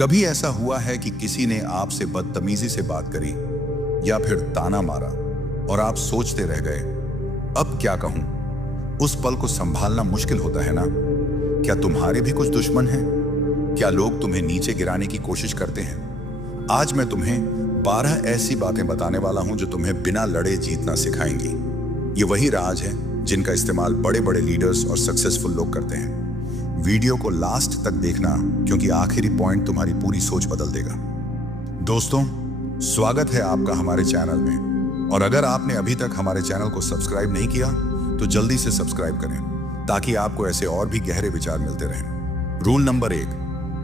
कभी ऐसा हुआ है कि किसी ने आपसे बदतमीजी से बात करी या फिर ताना मारा और आप सोचते रह गए, अब क्या कहूं? उस पल को संभालना मुश्किल होता है ना? क्या तुम्हारे भी कुछ दुश्मन हैं? क्या लोग तुम्हें नीचे गिराने की कोशिश करते हैं? आज मैं तुम्हें 12 ऐसी बातें बताने वाला हूं जो तुम्हें बिना लड़े जीतना सिखाएंगी। ये वही राज है जिनका इस्तेमाल बड़े बड़े लीडर्स और सक्सेसफुल लोग करते हैं। वीडियो को लास्ट तक देखना, क्योंकि आखिरी पॉइंट तुम्हारी पूरी सोच बदल देगा। दोस्तों, स्वागत है आपका हमारे चैनल में, और अगर आपने अभी तक हमारे चैनल को सब्सक्राइब नहीं किया तो जल्दी से सब्सक्राइब करें ताकि आपको ऐसे और भी गहरे विचार मिलते रहें। रूल नंबर 1,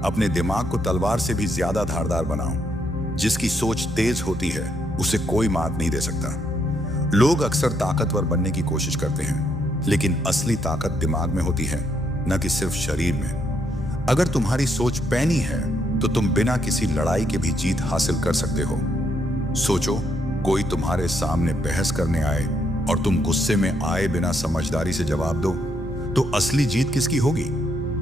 अपने दिमाग को तलवार से भी ज्यादा धारदार बनाओ। जिसकी सोच तेज होती है उसे कोई मात नहीं दे सकता। लोग अक्सर ताकतवर बनने की कोशिश करते हैं, लेकिन असली ताकत दिमाग में होती है, न कि सिर्फ शरीर में। अगर तुम्हारी सोच पैनी है तो तुम बिना किसी लड़ाई के भी जीत हासिल कर सकते हो। सोचो, कोई तुम्हारे सामने बहस करने आए और तुम गुस्से में आए बिना समझदारी से जवाब दो, तो असली जीत किसकी होगी?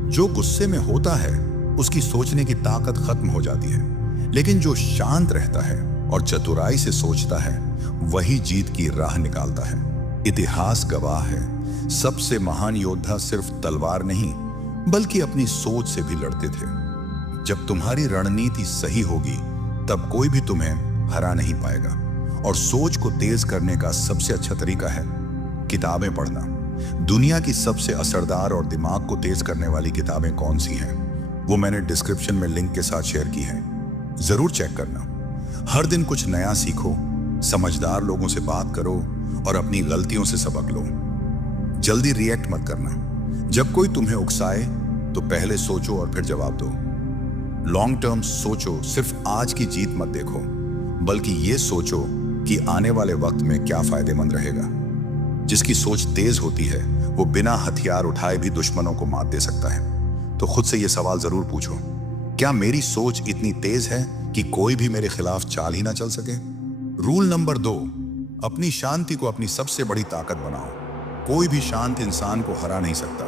जो गुस्से में होता है उसकी सोचने की ताकत खत्म हो जाती है, लेकिन जो शांत रहता है और चतुराई से सोचता है वही जीत की राह निकालता है। इतिहास गवाह है, सबसे महान योद्धा सिर्फ तलवार नहीं बल्कि अपनी सोच से भी लड़ते थे। जब तुम्हारी रणनीति सही होगी तब कोई भी तुम्हें हरा नहीं पाएगा। और सोच को तेज करने का सबसे अच्छा तरीका है किताबें पढ़ना। दुनिया की सबसे असरदार और दिमाग को तेज करने वाली किताबें कौन सी हैं, वो मैंने डिस्क्रिप्शन में लिंक के साथ शेयर की है, जरूर चेक करना। हर दिन कुछ नया सीखो, समझदार लोगों से बात करो और अपनी गलतियों से सबक लो। जल्दी रिएक्ट मत करना। जब कोई तुम्हें उकसाए तो पहले सोचो और फिर जवाब दो। लॉन्ग टर्म सोचो, सिर्फ आज की जीत मत देखो, बल्कि ये सोचो कि आने वाले वक्त में क्या फायदेमंद रहेगा। जिसकी सोच तेज होती है वो बिना हथियार उठाए भी दुश्मनों को मात दे सकता है। तो खुद से ये सवाल जरूर पूछो, क्या मेरी सोच इतनी तेज है कि कोई भी मेरे खिलाफ चाल ही ना चल सके? रूल नंबर 2, अपनी शांति को अपनी सबसे बड़ी ताकत बनाओ। कोई भी शांत इंसान को हरा नहीं सकता,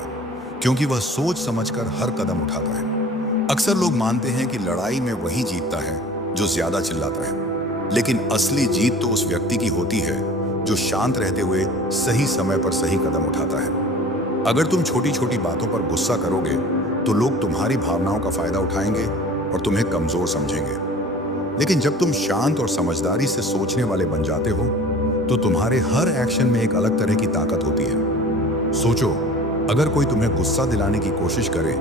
क्योंकि वह सोच समझकर हर कदम उठाता है। अक्सर लोग मानते हैं कि लड़ाई में वही जीतता है जो ज्यादा चिल्लाता है, लेकिन असली जीत तो उस व्यक्ति की होती है जो शांत रहते हुए सही समय पर सही कदम उठाता है। अगर तुम छोटी छोटी बातों पर गुस्सा करोगे तो लोग तुम्हारी भावनाओं का फायदा उठाएंगे और तुम्हें कमजोर समझेंगे। लेकिन जब तुम शांत और समझदारी से सोचने वाले बन जाते हो तो तुम्हारे हर एक्शन में एक अलग तरह की ताकत होती है। सोचो, अगर कोई तुम्हें गुस्सा दिलाने की कोशिश करे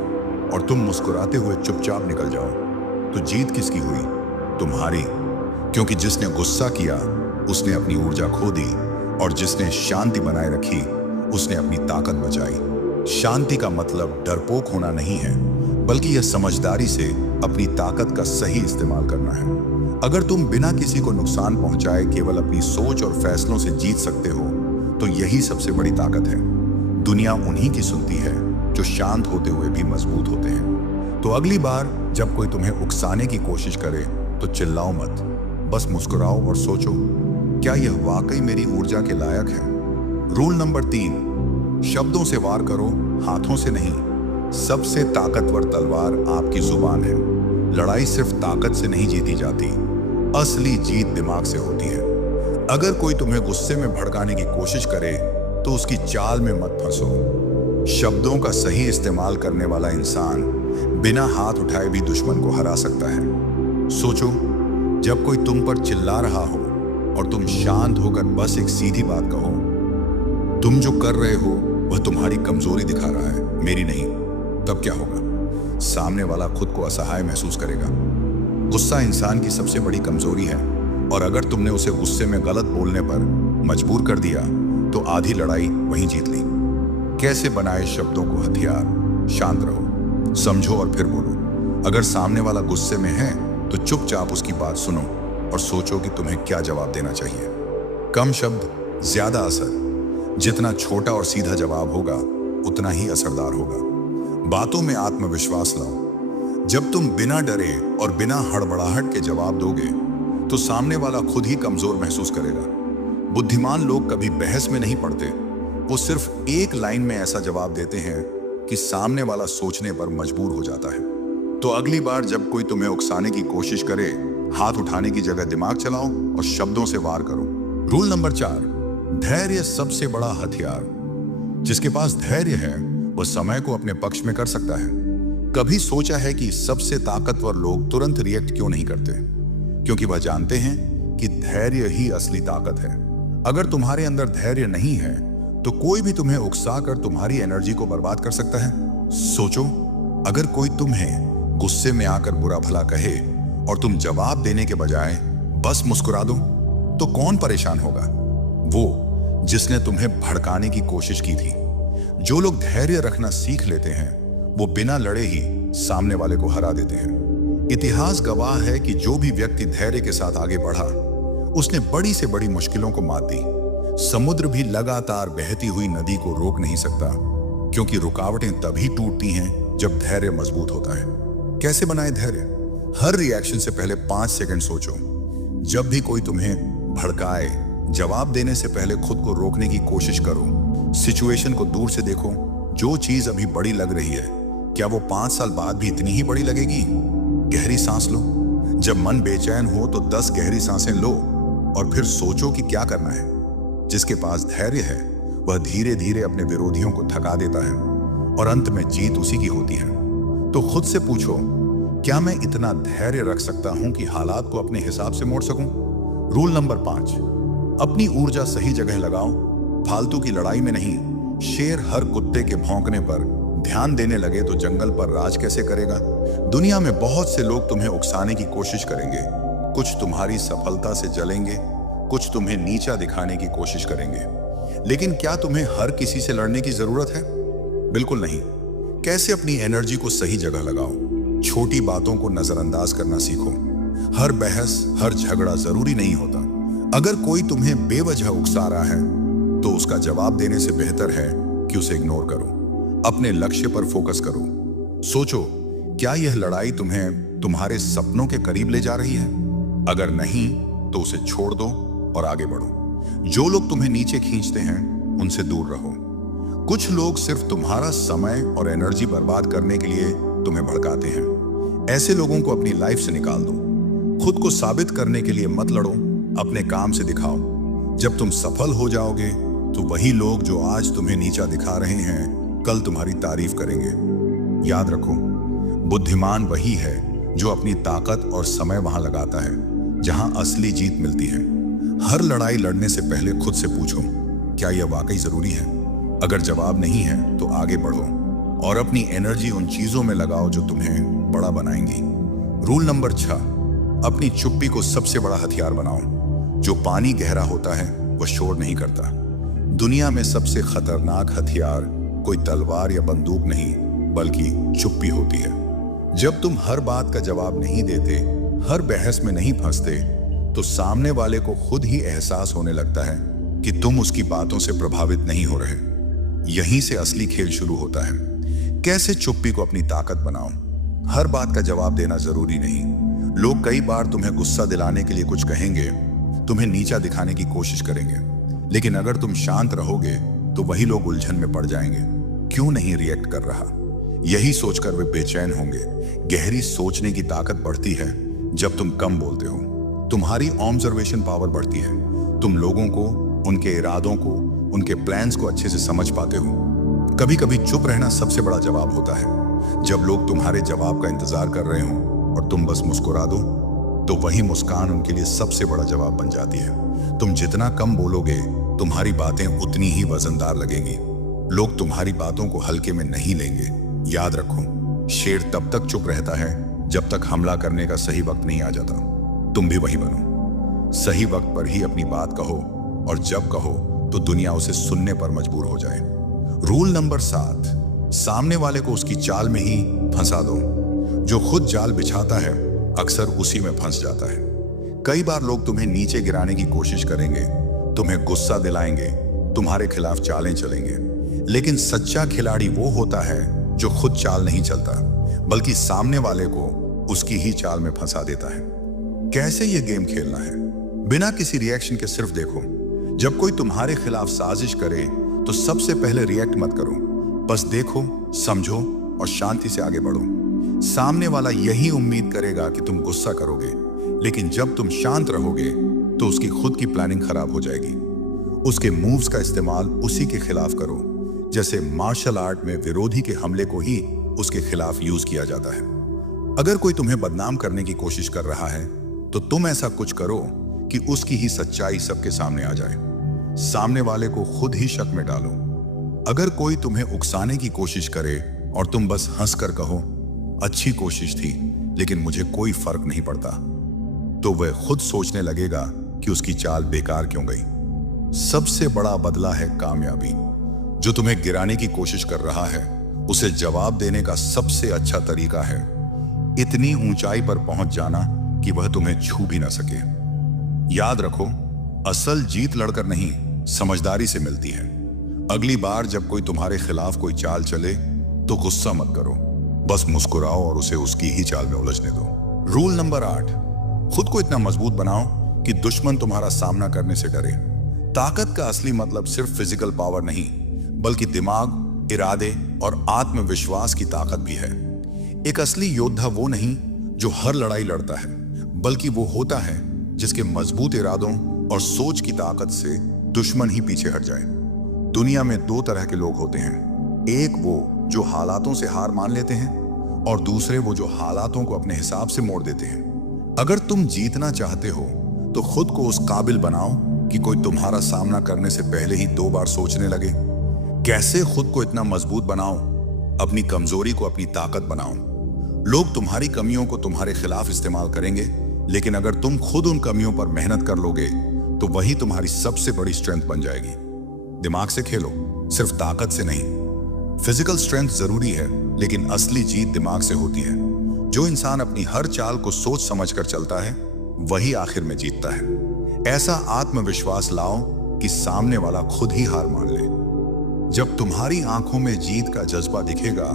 और तुम मुस्कुराते हुए चुपचाप निकल जाओ, तो जीत किसकी हुई? तुम्हारी। क्योंकि जिसने गुस्सा किया उसने अपनी ऊर्जा खो दी, और जिसने शांति बनाए रखी उसने अपनी ताकत बचाई। शांति का मतलब डरपोक होना नहीं है, बल्कि यह समझदारी से अपनी ताकत का सही इस्तेमाल करना है। अगर तुम बिना किसी को नुकसान पहुंचाए केवल अपनी सोच और फैसलों से जीत सकते हो, तो यही सबसे बड़ी ताकत है। दुनिया उन्हीं की सुनती है जो शांत होते हुए भी मजबूत होते हैं। तो अगली बार जब कोई तुम्हें उकसाने की कोशिश करे तो चिल्लाओ मत, बस मुस्कुराओ और सोचो, क्या यह वाकई मेरी ऊर्जा के लायक है? रूल नंबर 3, शब्दों से वार करो, हाथों से नहीं। सबसे ताकतवर तलवार आपकी जुबान है। लड़ाई सिर्फ ताकत से नहीं जीती जाती, असली जीत दिमाग से होती है। अगर कोई तुम्हें गुस्से में भड़काने की कोशिश करे तो उसकी चाल में मत फंसो। शब्दों का सही इस्तेमाल करने वाला इंसान बिना हाथ उठाए भी दुश्मन को हरा सकता है। सोचो, जब कोई तुम पर चिल्ला रहा हो और तुम शांत होकर बस एक सीधी बात कहो, तुम जो कर रहे हो वह तुम्हारी कमजोरी दिखा रहा है, मेरी नहीं, तब क्या होगा? सामने वाला खुद को असहाय महसूस करेगा। गुस्सा इंसान की सबसे बड़ी कमजोरी है, और अगर तुमने उसे गुस्से में गलत बोलने पर मजबूर कर दिया तो आधी लड़ाई वहीं जीत ली। कैसे बनाए शब्दों को हथियार? शांत रहो, समझो और फिर बोलो। अगर सामने वाला गुस्से में है तो चुपचाप उसकी बात सुनो और सोचो कि तुम्हें क्या जवाब देना चाहिए। कम शब्द, ज्यादा असर। जितना छोटा और सीधा जवाब होगा उतना ही असरदार होगा। बातों में आत्मविश्वास लाओ। जब तुम बिना डरे और बिना हड़बड़ाहट के जवाब दोगे तो सामने वाला खुद ही कमजोर महसूस करेगा। बुद्धिमान लोग कभी बहस में नहीं पड़ते, वो सिर्फ एक लाइन में ऐसा जवाब देते हैं कि सामने वाला सोचने पर मजबूर हो जाता है। तो अगली बार जब कोई तुम्हें उकसाने की कोशिश करे, हाथ उठाने की जगह दिमाग चलाओ और शब्दों से वार करो। रूल नंबर 4, धैर्य सबसे बड़ा हथियार। जिसके पास धैर्य है वह समय को अपने पक्ष में कर सकता है। कभी सोचा है कि सबसे ताकतवर लोग तुरंत रिएक्ट क्यों नहीं करते? क्योंकि वह जानते हैं कि धैर्य ही असली ताकत है। अगर तुम्हारे अंदर धैर्य नहीं है तो कोई भी तुम्हें उकसा कर तुम्हारी एनर्जी को बर्बाद कर सकता है। सोचो, अगर कोई तुम्हें गुस्से में आकर बुरा भला कहे और तुम जवाब देने के बजाय बस मुस्कुरा दो, तो कौन परेशान होगा? वो जिसने तुम्हें भड़काने की कोशिश की थी। जो लोग धैर्य रखना सीख लेते हैं वो बिना लड़े ही सामने वाले को हरा देते हैं। इतिहास गवाह है कि जो भी व्यक्ति धैर्य के साथ आगे बढ़ा उसने बड़ी से बड़ी मुश्किलों को मात दी। समुद्र भी लगातार बहती हुई नदी को रोक नहीं सकता, क्योंकि रुकावटें तभी टूटती हैं जब धैर्य मजबूत होता है। कैसे बनाए धैर्य? हर रिएक्शन से पहले 5 सेकंड सोचो। जब भी कोई तुम्हें भड़काए, जवाब देने से पहले खुद को रोकने की कोशिश करो। सिचुएशन को दूर से देखो। जो चीज अभी बड़ी लग रही है, क्या वो 5 साल बाद भी इतनी ही बड़ी लगेगी? गहरी सांस लो। जब मन बेचैन हो तो 10 गहरी सांसें लो और फिर सोचो कि क्या करना है। जिसके पास धैर्य है वह धीरे धीरे अपने विरोधियों को थका देता है और अंत में जीत उसी की होती है। तो खुद से पूछो, क्या मैं इतना धैर्य रख सकता हूं कि हालात को अपने हिसाब से मोड़ सकूं? रूल नंबर 5, अपनी ऊर्जा सही जगह लगाओ, फालतू की लड़ाई में नहीं। शेर हर कुत्ते के भौंकने पर ध्यान देने लगे तो जंगल पर राज कैसे करेगा? दुनिया में बहुत से लोग तुम्हें उकसाने की कोशिश करेंगे। कुछ तुम्हारी सफलता से जलेंगे, कुछ तुम्हें नीचा दिखाने की कोशिश करेंगे। लेकिन क्या तुम्हें हर किसी से लड़ने की जरूरत है? बिल्कुल नहीं। कैसे अपनी एनर्जी को सही जगह लगाओ। छोटी बातों को नजरअंदाज करना सीखो। हर बहस, हर झगड़ा जरूरी नहीं होता। अगर कोई तुम्हें बेवजह उकसा रहा है तो उसका जवाब देने से बेहतर है कि उसे इग्नोर करो। अपने लक्ष्य पर फोकस करो। सोचो, क्या यह लड़ाई तुम्हें तुम्हारे सपनों के करीब ले जा रही है? अगर नहीं तो उसे छोड़ दो और आगे बढ़ो। जो लोग तुम्हें नीचे खींचते हैं उनसे दूर रहो। कुछ लोग सिर्फ तुम्हारा समय और एनर्जी बर्बाद करने के लिए तुम्हें भड़काते हैं। ऐसे लोगों को अपनी लाइफ से निकाल दो। खुद को साबित करने के लिए मत लड़ो, अपने काम से दिखाओ। जब तुम सफल हो जाओगे तो वही लोग जो आज तुम्हें नीचा दिखा रहे हैं कल तुम्हारी तारीफ करेंगे। याद रखो, बुद्धिमान वही है जो अपनी ताकत और समय वहां लगाता है जहां असली जीत मिलती है। हर लड़ाई लड़ने से पहले खुद से पूछो, क्या यह वाकई जरूरी है? अगर जवाब नहीं है तो आगे बढ़ो और अपनी एनर्जी उन चीजों में लगाओ जो तुम्हें बड़ा बनाएंगी। रूल नंबर 6, अपनी चुप्पी को सबसे बड़ा हथियार बनाओ। जो पानी गहरा होता है वह शोर नहीं करता। दुनिया में सबसे खतरनाक हथियार कोई तलवार या बंदूक नहीं बल्कि चुप्पी होती है। जब तुम हर बात का जवाब नहीं देते, हर बहस में नहीं फंसते, तो सामने वाले को खुद ही एहसास होने लगता है कि तुम उसकी बातों से प्रभावित नहीं हो रहे। यहीं से असली खेल शुरू होता है। कैसे चुप्पी को अपनी ताकत बनाओ। हर बात का जवाब देना जरूरी नहीं। लोग कई बार तुम्हें गुस्सा दिलाने के लिए कुछ कहेंगे, तुम्हें नीचा दिखाने की कोशिश करेंगे, लेकिन अगर तुम शांत रहोगे तो वही लोग उलझन में पड़ जाएंगे। क्यों नहीं रिएक्ट कर रहा, यही सोचकर वे बेचैन होंगे। गहरी सोचने की ताकत बढ़ती है जब तुम कम बोलते हो। तुम्हारी ऑब्जर्वेशन पावर बढ़ती है। तुम लोगों को, उनके इरादों को, उनके प्लान्स को अच्छे से समझ पाते हो। कभी कभी चुप रहना सबसे बड़ा जवाब होता है। जब लोग तुम्हारे जवाब का इंतजार कर रहे हो और तुम बस मुस्कुरा दो, तो वही मुस्कान उनके लिए सबसे बड़ा जवाब बन जाती है। तुम जितना कम बोलोगे, तुम्हारी बातें उतनी ही वजनदार लगेंगी। लोग तुम्हारी बातों को हल्के में नहीं लेंगे। याद रखो, शेर तब तक चुप रहता है जब तक हमला करने का सही वक्त नहीं आ जाता। तुम भी वही बनो। सही वक्त पर ही अपनी बात कहो और जब कहो तो दुनिया उसे सुनने पर मजबूर हो जाए। रूल नंबर 7, सामने वाले को उसकी चाल में ही फंसा दो। जो खुद जाल बिछाता है अक्सर उसी में फंस जाता है। कई बार लोग तुम्हें नीचे गिराने की कोशिश करेंगे, तुम्हें गुस्सा दिलाएंगे, तुम्हारे खिलाफ चालें चलेंगे, लेकिन सच्चा खिलाड़ी वो होता है जो खुद चाल नहीं चलता बल्कि सामने वाले को उसकी ही चाल में फंसा देता है। कैसे ये गेम खेलना है? बिना किसी रिएक्शन के सिर्फ देखो। जब कोई तुम्हारे खिलाफ साजिश करे तो सबसे पहले रिएक्ट मत करो, बस देखो, समझो और शांति से आगे बढ़ो। सामने वाला यही उम्मीद करेगा कि तुम गुस्सा करोगे, लेकिन जब तुम शांत रहोगे तो उसकी खुद की प्लानिंग खराब हो जाएगी। उसके मूव्स का इस्तेमाल उसी के खिलाफ करो, जैसे मार्शल आर्ट में विरोधी के हमले को ही उसके खिलाफ यूज किया जाता है। अगर कोई तुम्हें बदनाम करने की कोशिश कर रहा है तो तुम ऐसा कुछ करो कि उसकी ही सच्चाई सबके सामने आ जाए। सामने वाले को खुद ही शक में डालो। अगर कोई तुम्हें उकसाने की कोशिश करे और तुम बस हंसकर कहो, अच्छी कोशिश थी लेकिन मुझे कोई फर्क नहीं पड़ता, तो वह खुद सोचने लगेगा कि उसकी चाल बेकार क्यों गई। सबसे बड़ा बदला है कामयाबी। जो तुम्हें गिराने की कोशिश कर रहा है उसे जवाब देने का सबसे अच्छा तरीका है इतनी ऊंचाई पर पहुंच जाना कि वह तुम्हें छू भी ना सके। याद रखो, असल जीत लड़कर नहीं, समझदारी से मिलती है। अगली बार जब कोई तुम्हारे खिलाफ कोई चाल चले तो गुस्सा मत करो, बस मुस्कुराओ और उसे उसकी ही चाल में उलझने दो। रूल नंबर 8, खुद को इतना मजबूत बनाओ कि दुश्मन तुम्हारा सामना करने से डरे। ताकत का असली मतलब सिर्फ फिजिकल पावर नहीं, बल्कि दिमाग, इरादे और आत्मविश्वास की ताकत भी है। एक असली योद्धा वो नहीं जो हर लड़ाई लड़ता है, बल्कि वो होता है जिसके मजबूत इरादों और सोच की ताकत से दुश्मन ही पीछे हट जाए। दुनिया में 2 तरह के लोग होते हैं, एक वो जो हालातों से हार मान लेते हैं और दूसरे वो जो हालातों को अपने हिसाब से मोड़ देते हैं। अगर तुम जीतना चाहते हो तो खुद को उस काबिल बनाओ कि कोई तुम्हारा सामना करने से पहले ही 2 बार सोचने लगे। कैसे खुद को इतना मजबूत बनाओ? अपनी कमजोरी को अपनी ताकत बनाओ। लोग तुम्हारी कमियों को तुम्हारे खिलाफ इस्तेमाल करेंगे, लेकिन अगर तुम खुद उन कमियों पर मेहनत कर लोगे तो वही तुम्हारी सबसे बड़ी स्ट्रेंथ बन जाएगी। दिमाग से खेलो, सिर्फ ताकत से नहीं। फिजिकल स्ट्रेंथ जरूरी है, लेकिन असली जीत दिमाग से होती है। जो इंसान अपनी हर चाल को सोच समझकर चलता है वही आखिर में जीतता है। ऐसा आत्मविश्वास लाओ कि सामने वाला खुद ही हार मान ले। जब तुम्हारी आंखों में जीत का जज्बा दिखेगा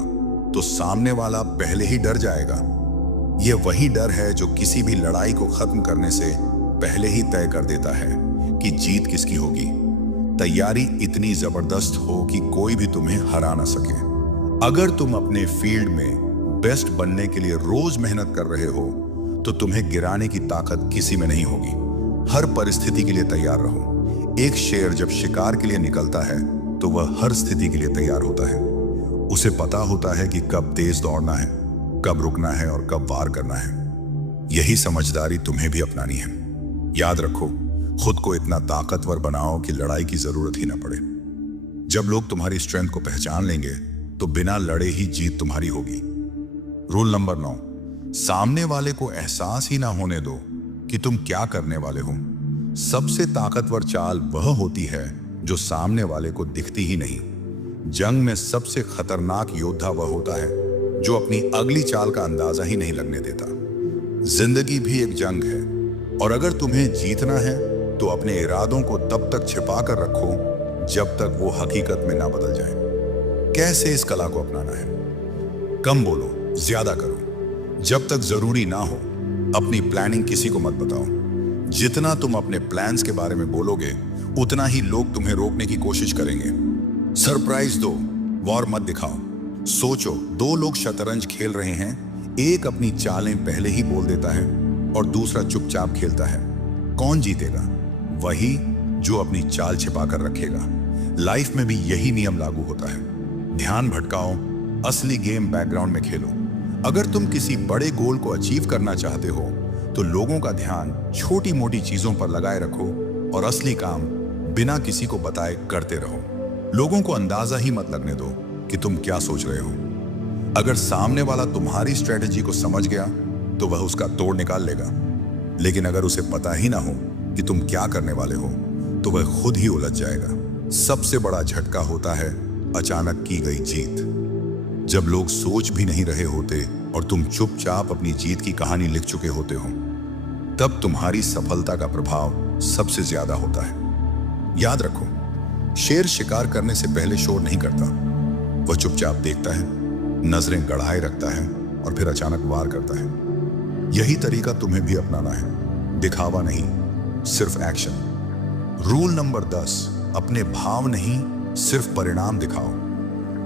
तो सामने वाला पहले ही डर जाएगा। यह वही डर है जो किसी भी लड़ाई को खत्म करने से पहले ही तय कर देता है कि जीत किसकी होगी। तैयारी इतनी जबरदस्त हो कि कोई भी तुम्हें हरा ना सके। अगर तुम अपने फील्ड में बेस्ट बनने के लिए रोज मेहनत कर रहे हो तो तुम्हें गिराने की ताकत किसी में नहीं होगी। हर परिस्थिति के लिए तैयार रहो। एक शेर जब शिकार के लिए निकलता है तो वह हर स्थिति के लिए तैयार होता है। उसे पता होता है कि कब तेज दौड़ना है, कब रुकना है और कब वार करना है। यही समझदारी तुम्हें भी अपनानी है। याद रखो, खुद को इतना ताकतवर बनाओ कि लड़ाई की जरूरत ही ना पड़े। जब लोग तुम्हारी स्ट्रेंथ को पहचान लेंगे तो बिना लड़े ही जीत तुम्हारी होगी। रूल नंबर 9, सामने वाले को एहसास ही ना होने दो कि तुम क्या करने वाले हो। सबसे ताकतवर चाल वह होती है जो सामने वाले को दिखती ही नहीं। जंग में सबसे खतरनाक योद्धा वह होता है जो अपनी अगली चाल का अंदाजा ही नहीं लगने देता। जिंदगी भी एक जंग है, और अगर तुम्हें जीतना है तो अपने इरादों को तब तक छिपा कर रखो जब तक वो हकीकत में ना बदल जाए। कैसे इस कला को अपनाना है? कम बोलो, ज्यादा करो। जब तक जरूरी ना हो अपनी प्लानिंग किसी को मत बताओ। जितना तुम अपने प्लान्स के बारे में बोलोगे उतना ही लोग तुम्हें रोकने की कोशिश करेंगे। सरप्राइज दो, वॉर मत दिखाओ। सोचो, 2 लोग शतरंज खेल रहे हैं, एक अपनी चालें पहले ही बोल देता है और दूसरा चुपचाप खेलता है। कौन जीतेगा? वही जो अपनी चाल छिपा कर रखेगा। लाइफ में भी यही नियम लागू होता है। ध्यान भटकाओ, असली गेम बैकग्राउंड में खेलो। अगर तुम किसी बड़े गोल को अचीव करना चाहते हो तो लोगों का ध्यान छोटी मोटी चीजों पर लगाए रखो और असली काम बिना किसी को बताए करते रहो। लोगों को अंदाजा ही मत लगने दो कि तुम क्या सोच रहे हो। अगर सामने वाला तुम्हारी स्ट्रेटेजी को समझ गया तो वह उसका तोड़ निकाल लेगा, लेकिन अगर उसे पता ही ना हो कि तुम क्या करने वाले हो तो वह खुद ही उलझ जाएगा। सबसे बड़ा झटका होता है अचानक की गई जीत। जब लोग सोच भी नहीं रहे होते और तुम चुपचाप अपनी जीत की कहानी लिख चुके होते हो, तब तुम्हारी सफलता का प्रभाव सबसे ज्यादा होता है। याद रखो, शेर शिकार करने से पहले शोर नहीं करता। वह चुपचाप देखता है, नजरें गड़ाए रखता है और फिर अचानक वार करता है। यही तरीका तुम्हें भी अपनाना है। दिखावा नहीं, सिर्फ एक्शन। रूल नंबर 10, अपने भाव नहीं, सिर्फ परिणाम दिखाओ।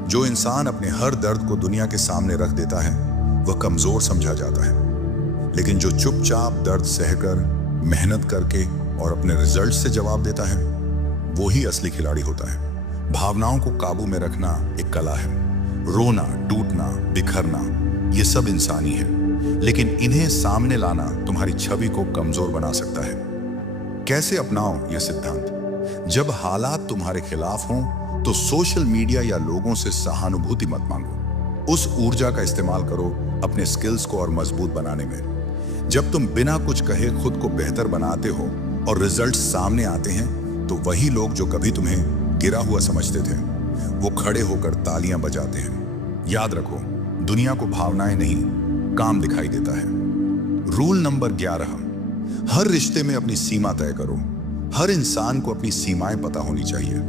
जो इंसान अपने हर दर्द को दुनिया के सामने रख देता है वह कमजोर समझा जाता है। लेकिन जो चुपचाप दर्द सहकर, मेहनत करके और अपने रिजल्ट से जवाब देता है, वो ही असली खिलाड़ी होता है। भावनाओं को काबू में रखना एक कला है। रोना, टूटना, बिखरना, ये सब इंसानी है, लेकिन इन्हें सामने लाना तुम्हारी छवि को कमजोर बना सकता है। कैसे अपनाओ यह सिद्धांत? जब हालात तुम्हारे खिलाफ हों तो सोशल मीडिया या लोगों से सहानुभूति मत मांगो। उस ऊर्जा का इस्तेमाल करो अपने स्किल्स को और मजबूत बनाने में। जब तुम बिना कुछ कहे खुद को बेहतर बनाते हो और रिजल्ट सामने आते हैं, तो वही लोग जो कभी तुम्हें गिरा हुआ समझते थे, वो खड़े होकर तालियां बजाते हैं। याद रखो, दुनिया को भावनाएं नहीं, काम दिखाई देता है। रूल नंबर 11, हर रिश्ते में अपनी सीमा तय करो। हर इंसान को अपनी सीमाएं पता होनी चाहिए।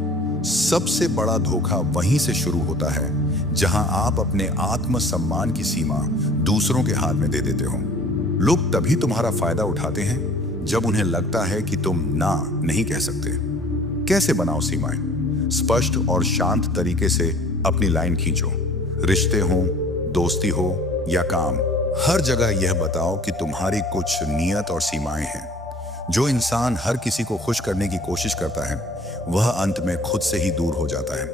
सबसे बड़ा धोखा वहीं से शुरू होता है जहां आप अपने आत्मसम्मान की सीमा दूसरों के हाथ में दे देते हो। लोग तभी तुम्हारा फायदा उठाते हैं जब उन्हें लगता है कि तुम ना नहीं कह सकते। कैसे बनाओ सीमाएं? स्पष्ट और शांत तरीके से अपनी लाइन खींचो। रिश्ते हो, दोस्ती हो या काम, हर जगह यह बताओ कि तुम्हारी कुछ नियत और सीमाएं हैं। जो इंसान हर किसी को खुश करने की कोशिश करता है, वह अंत में खुद से ही दूर हो जाता है।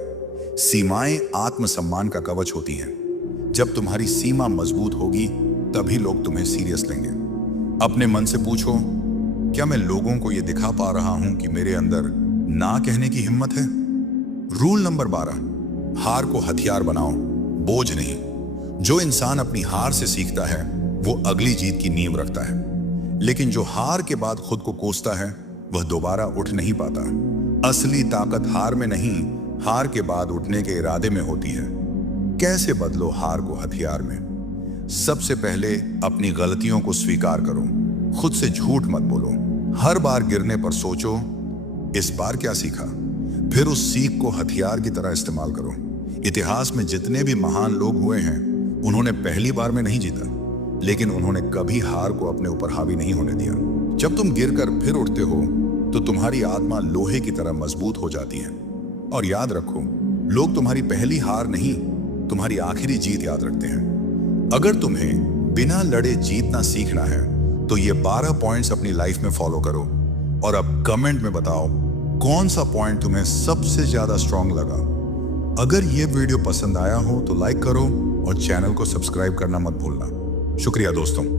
सीमाएं आत्मसम्मान का कवच होती हैं। जब तुम्हारी सीमा मजबूत होगी, तभी लोग तुम्हें सीरियस लेंगे। अपने मन से पूछो, क्या मैं लोगों को यह दिखा पा रहा हूं कि मेरे अंदर ना कहने की हिम्मत है? रूल नंबर 12, हार को हथियार बनाओ, बोझ नहीं। जो इंसान अपनी हार से सीखता है, वो अगली जीत की नींव रखता है। लेकिन जो हार के बाद खुद को कोसता है, वह दोबारा उठ नहीं पाता। असली ताकत हार में नहीं, हार के बाद उठने के इरादे में होती है। कैसे बदलो हार को हथियार में? सबसे पहले अपनी गलतियों को स्वीकार करो। खुद से झूठ मत बोलो। हर बार गिरने पर सोचो, इस बार क्या सीखा? फिर उस सीख को हथियार की तरह इस्तेमाल करो। इतिहास में जितने भी महान लोग हुए हैं, उन्होंने पहली बार में नहीं जीता, लेकिन उन्होंने कभी हार को अपने ऊपर हावी नहीं होने दिया। जब तुम गिरकर फिर उठते हो, तो तुम्हारी आत्मा लोहे की तरह मजबूत हो जाती है। और याद रखो, लोग तुम्हारी पहली हार नहीं, तुम्हारी आखिरी जीत याद रखते हैं। अगर तुम्हें बिना लड़े जीतना सीखना है, तो ये 12 पॉइंट्स अपनी लाइफ में फॉलो करो। और अब कमेंट में बताओ, कौन सा पॉइंट तुम्हें सबसे ज्यादा स्ट्रांग लगा। अगर ये वीडियो पसंद आया हो तो लाइक करो और चैनल को सब्सक्राइब करना मत भूलना। शुक्रिया दोस्तों।